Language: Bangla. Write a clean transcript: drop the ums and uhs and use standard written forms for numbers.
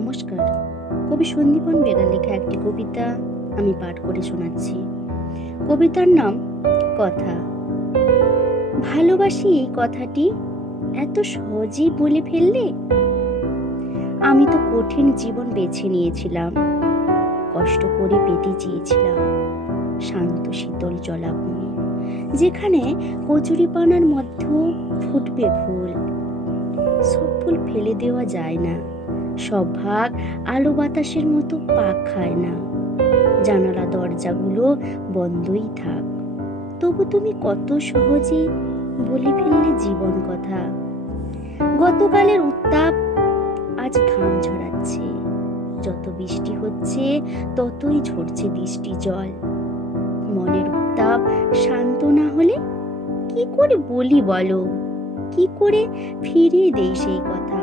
নমস্কার। কবি সন্দীপন বেরার লেখা একটি কবিতা আমি পাঠ করে শোনাচ্ছি। কবিতার নাম কথা। ভালোবাসি এই কথাটি এত সহজেই বলে ফেললে। আমি তো কঠিন জীবন বেছে নিয়েছিলাম, কষ্ট করে পেতে চেয়েছিলাম শান্ত শীতল জলাভূমি, যেখানে কচুরিপানার মধ্যেও ফুটবে ফুল। সব ফুল ফেলে দেওয়া যায় না, সব ভাগ আলো বাতাসের মতো পাক খায় না। জানালা দরজাগুলো বন্ধই থাক, তবু তুমি কত সহজে বলে ফেললে জীবন কথা। গতকালের উত্তাপ আজ ঘাম ঝরাচ্ছে, যত বৃষ্টি হচ্ছে ততই ঝরছে দৃষ্টি জল। মনের উত্তাপ শান্ত না হলে কি করে বলি বলো, কি করে ফিরিয়ে দেই সেই কথা।